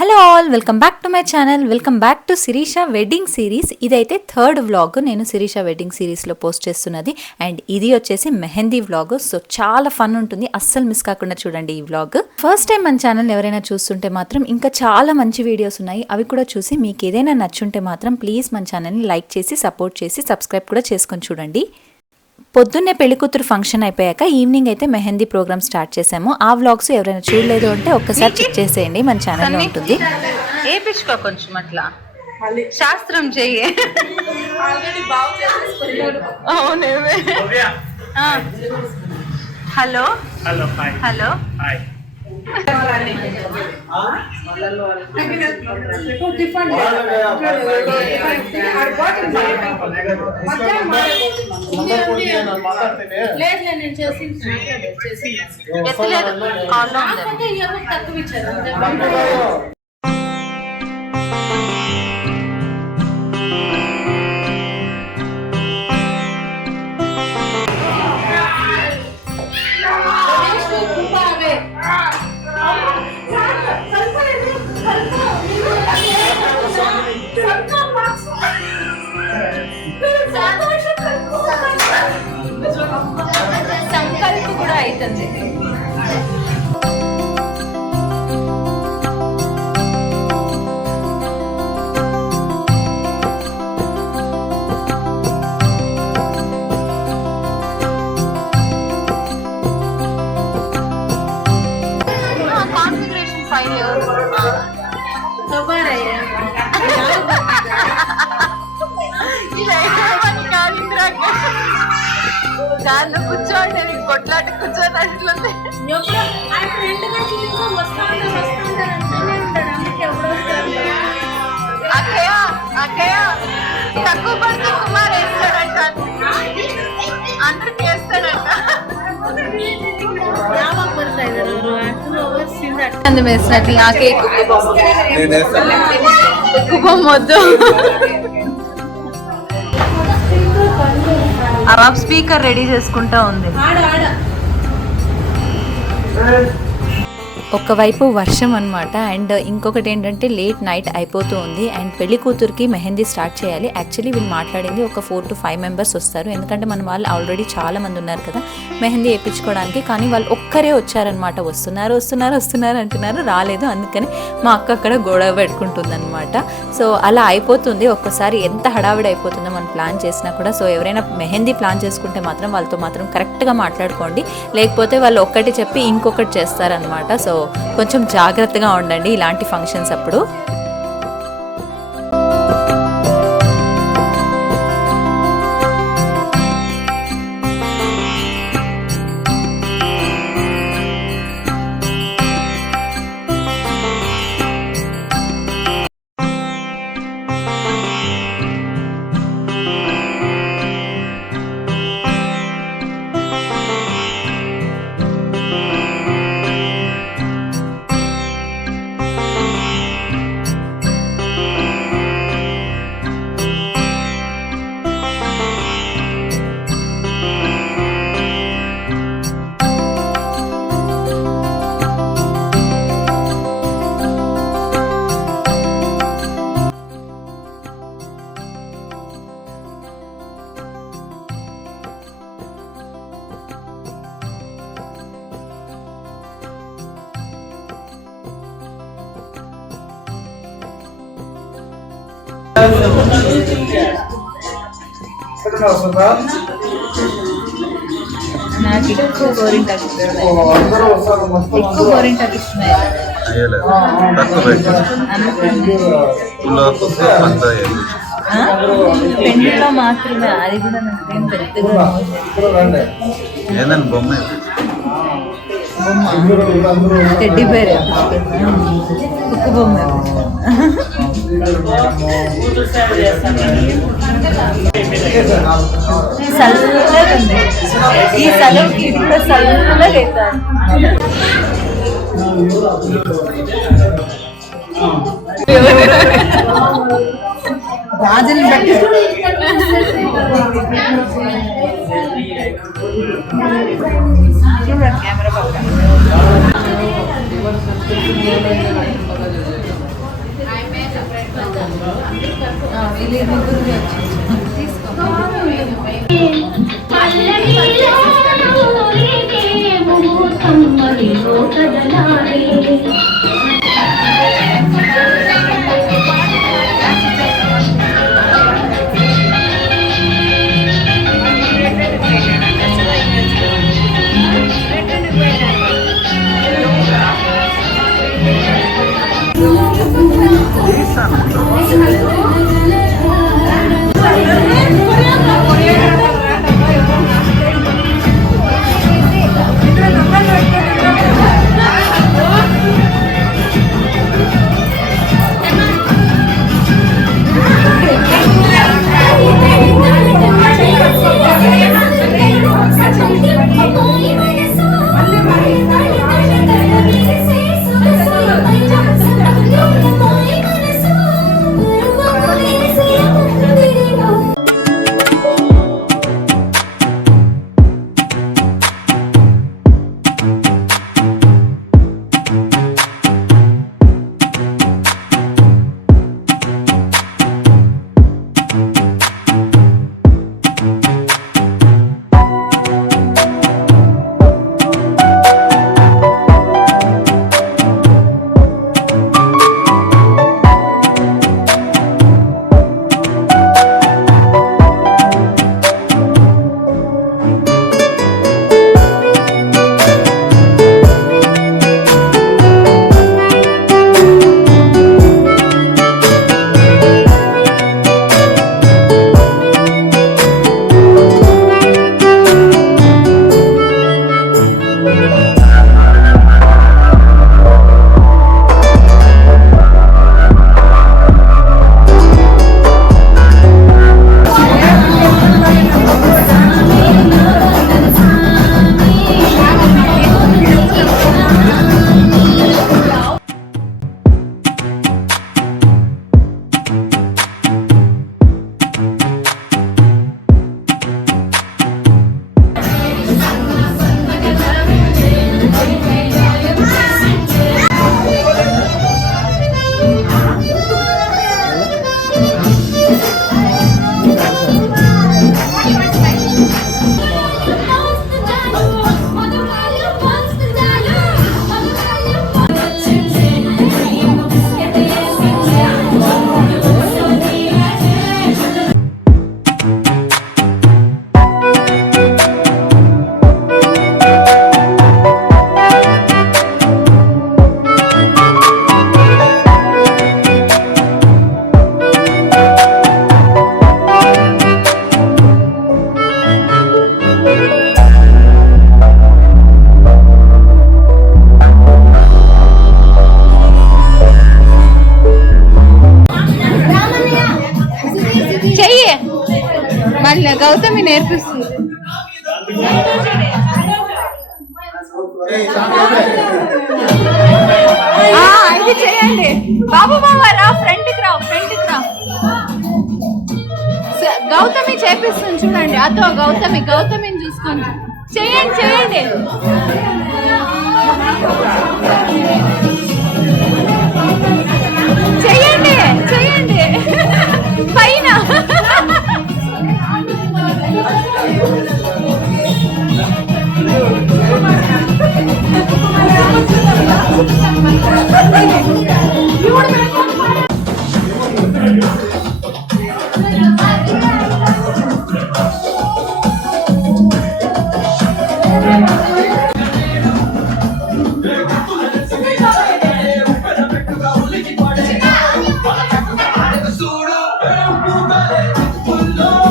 Hello all, welcome back to my channel. Welcome back to Sirisha wedding series. ఇదైతే third vlog నేను Sirisha wedding సిరీస్లో post చేస్తున్నది. And ఇది వచ్చేసి మెహందీ వ్లాగ్. సో చాలా ఫన్ ఉంటుంది, అస్సలు మిస్ కాకుండా చూడండి ఈ వ్లాగ్. ఫస్ట్ టైం మన ఛానల్ ఎవరైనా చూస్తుంటే మాత్రం ఇంకా చాలా మంచి వీడియోస్ ఉన్నాయి, అవి కూడా చూసి మీకు ఏదైనా నచ్చుంటే మాత్రం ప్లీజ్ మన ఛానల్ని లైక్ చేసి సపోర్ట్ చేసి సబ్స్క్రైబ్ కూడా చేసుకొని చూడండి. పొద్దున్నే పెళ్లికూతురు ఫంక్షన్ అయిపోయాక ఈవినింగ్ అయితే మెహందీ ప్రోగ్రామ్ స్టార్ట్ చేసాము. ఆ వ్లాగ్స్ ఎవరైనా చూడలేదు అంటే ఒక్కసారి చెక్ చేసేయండి, మన ఛానల్లో ఉంటుంది. ఏపించుకో కొంచెం అట్లా శాస్త్రం చెయ్యి. హలో హలో హలో సంకల్ప కూడా అవుతుంది. కాన్ఫిగరేషన్ ఫైల్ దాన్ని కూర్చోండి, కొట్లాట కూర్చోనట్లుంది. అక్కయ్య అక్కయ్య తక్కువ పడితే కుమార్ వేస్తాడంట, అందరికి వేస్తాడంట. వేసినట్టు నాకే వద్దు. అరాబ్ స్పీకర్ రెడీ చేసుకుంటా ఉంది. ఒకవైపు వర్షం అనమాట, అండ్ ఇంకొకటి ఏంటంటే లేట్ నైట్ అయిపోతూ ఉంది. అండ్ పెళ్లి కూతురికి మెహందీ స్టార్ట్ చేయాలి. యాక్చువల్లీ వీళ్ళు మాట్లాడింది ఒక 4 to 5 మెంబర్స్ వస్తారు, ఎందుకంటే మన వాళ్ళు ఆల్రెడీ చాలా మంది ఉన్నారు కదా మెహందీ వేయించుకోవడానికి. కానీ వాళ్ళు ఒక్కరే వచ్చారనమాట. వస్తున్నారు వస్తున్నారు వస్తున్నారు అంటున్నారు, రాలేదు. అందుకని మా అక్క అక్కడ గొడవ పెట్టుకుంటుంది అనమాట. సో అలా అయిపోతుంది ఒక్కసారి, ఎంత హడావిడి అయిపోతుందో మనం ప్లాన్ చేసినా కూడా. సో ఎవరైనా మెహందీ ప్లాన్ చేసుకుంటే మాత్రం వాళ్ళతో మాత్రం కరెక్ట్గా మాట్లాడుకోండి, లేకపోతే వాళ్ళు ఒక్కటి చెప్పి ఇంకొకటి చేస్తారనమాట. సో కొంచెం జాగ్రత్తగా ఉండండి ఇలాంటి ఫంక్షన్స్ అప్పుడు. నాకు ఎక్కువ గోరింటాకు ఇస్తున్నాయి. పెళ్లిలో మాత్రమే, అది కూడా నాకేం పెద్దగా బొమ్మ టెడ్డీ బేర్ కుక్కు బొమ్మ. చల్లగా ఉంది ఈ సెలవుకి, కూడా చల్లగా అవుతారు. గాజులు పెట్టి చూడండి కెమెరా పక్కన. మళ్ళీ గౌతమి నేర్పిస్తుంది. ఇది చేయండి బాబు బాబా రా, ఫ్రంట్కి రా, ఫ్రంట్కి రా. గౌతమి చేపిస్తుంది చూడండి. అతో గౌతమి, గౌతమిని చూసుకోండి. చేయండి చేయండి. చేయండి చేయండి పైన.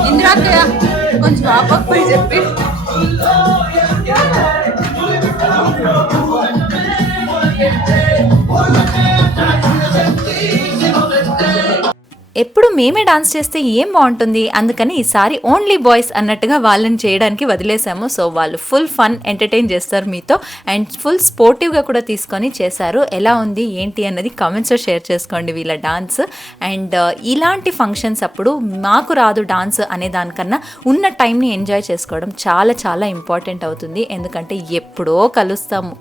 ఇందిరాకయ్య కొంచెం ఆపకపోయి చెప్పి. ఎప్పుడు మేమే డాన్స్ చేస్తే ఏం బాగుంటుంది, అందుకని ఈసారి ఓన్లీ బాయ్స్ అన్నట్టుగా వాళ్ళని చేయడానికి వదిలేసాము. సో వాళ్ళు ఫుల్ ఫన్ ఎంటర్టైన్ చేస్తారు మీతో అండ్ ఫుల్ స్పోర్టివ్గా కూడా తీసుకొని చేశారు. ఎలా ఉంది ఏంటి అన్నది కామెంట్స్లో షేర్ చేసుకోండి వీళ్ళ డాన్స్. అండ్ ఇలాంటి ఫంక్షన్స్ అప్పుడు మాకు రాదు డాన్స్ అనే దానికన్నా ఉన్న టైంని ఎంజాయ్ చేసుకోవడం చాలా చాలా ఇంపార్టెంట్ అవుతుంది. ఎందుకంటే ఎప్పుడో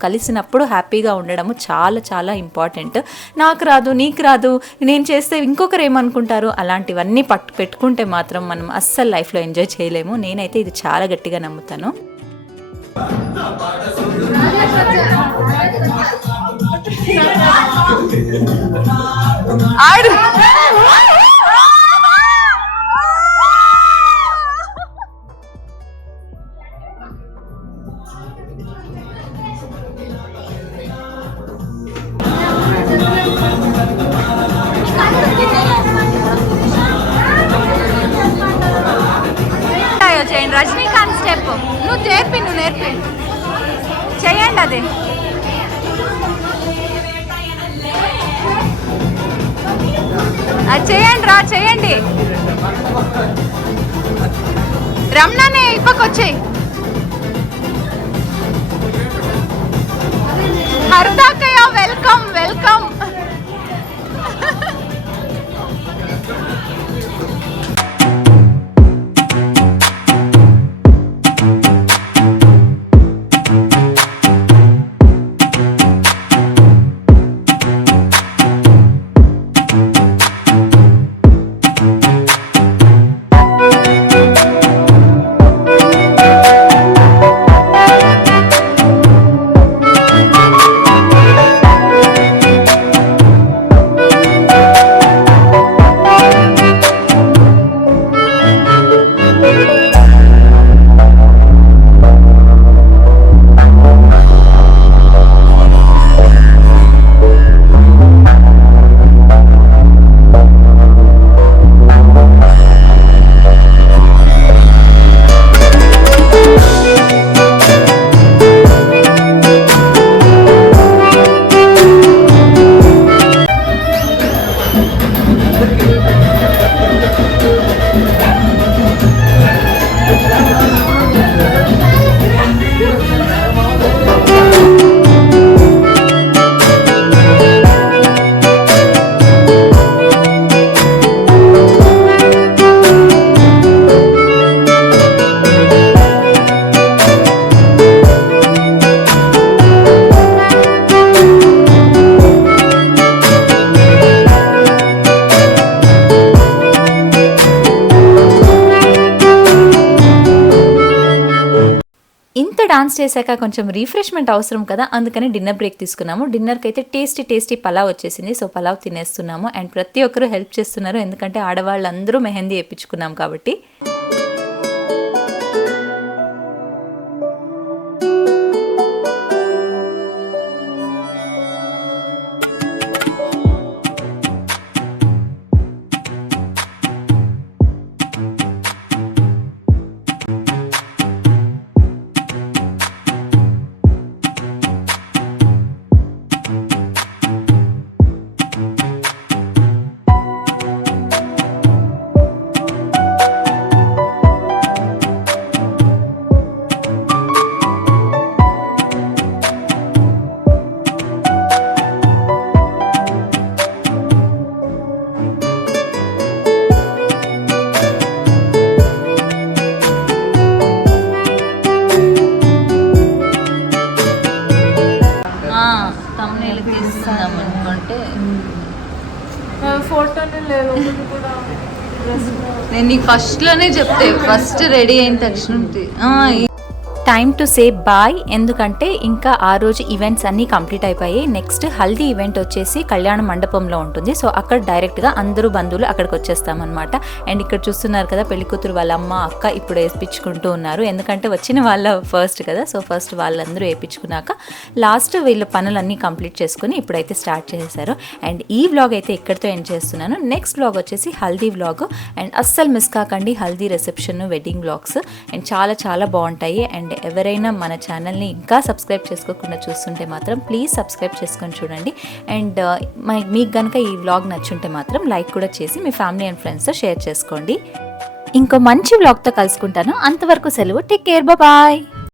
కలిసినప్పుడు హ్యాపీగా ఉండడము చాలా చాలా ఇంపార్టెంట్. నాకు రాదు నీకు రాదు నేను చేస్తే ఇంకొకరు ఏమనుకుంటారు అలాంటివన్నీ పెట్టుకుంటే మాత్రం మనం అస్సలు లైఫ్లో ఎంజాయ్ చేయలేము. నేనైతే ఇది చాలా గట్టిగా నమ్ముతాను. చేయండి రజనీకాంత్ స్టెప్ నువ్వు నేర్పి చేయండి. అది చేయండి. రమణనే ఇప్పకొచ్చేయి. హర్దాకయ్య వెల్కమ్. డాన్స్ చేశాక కొంచెం రిఫ్రెష్మెంట్ అవసరం కదా, అందుకని డిన్నర్ బ్రేక్ తీసుకున్నాము. డిన్నర్కి అయితే టేస్టీ పలావ్ వచ్చేసింది. సో పలావ్ తినేస్తున్నాము అండ్ ప్రతి ఒక్కరూ హెల్ప్ చేస్తున్నారు, ఎందుకంటే ఆడవాళ్ళందరూ మెహందీ వేయించుకున్నాం కాబట్టి. నేను నీకు ఫస్ట్లోనే చెప్తే ఫస్ట్ రెడీ అయిన తక్షణం టైమ్ టు సే బాయ్, ఎందుకంటే ఇంకా ఆ రోజు ఈవెంట్స్ అన్నీ కంప్లీట్ అయిపోయాయి. నెక్స్ట్ హల్దీ ఈవెంట్ వచ్చేసి కళ్యాణ మండపంలో ఉంటుంది. సో అక్కడ డైరెక్ట్గా అందరూ బంధువులు అక్కడికి వచ్చేస్తామన్నమాట. అండ్ ఇక్కడ చూస్తున్నారు కదా పెళ్లి కూతురు వాళ్ళ అమ్మ అక్క ఇప్పుడు వేయించుకుంటూ ఉన్నారు, ఎందుకంటే వచ్చిన వాళ్ళ ఫస్ట్ కదా. సో ఫస్ట్ వాళ్ళందరూ వేయించుకున్నాక లాస్ట్ వీళ్ళ పనులన్నీ కంప్లీట్ చేసుకుని ఇప్పుడైతే స్టార్ట్ చేశారు. అండ్ ఈ వ్లాగ్ అయితే ఇక్కడితో ఎండ్ చేస్తున్నాను. నెక్స్ట్ వ్లాగ్ వచ్చేసి హల్దీ వ్లాగ్. అండ్ అస్సలు మిస్ కాకండి haldi reception wedding vlogs, and చాలా చాలా బాగుంటాయి. అండ్ ఎవరైనా మన ఛానల్ని ఇంకా సబ్స్క్రైబ్ చేసుకోకుండా చూస్తుంటే మాత్రం ప్లీజ్ సబ్స్క్రైబ్ చేసుకొని చూడండి. అండ్ మీకు కనుక ఈ వ్లాగ్ నచ్చుంటే మాత్రం లైక్ కూడా చేసి మీ ఫ్యామిలీ అండ్ ఫ్రెండ్స్తో షేర్ చేసుకోండి. ఇంకో మంచి వ్లాగ్తో కలుసుకుంటాను. అంతవరకు సెలవు. Take care. బాయ్.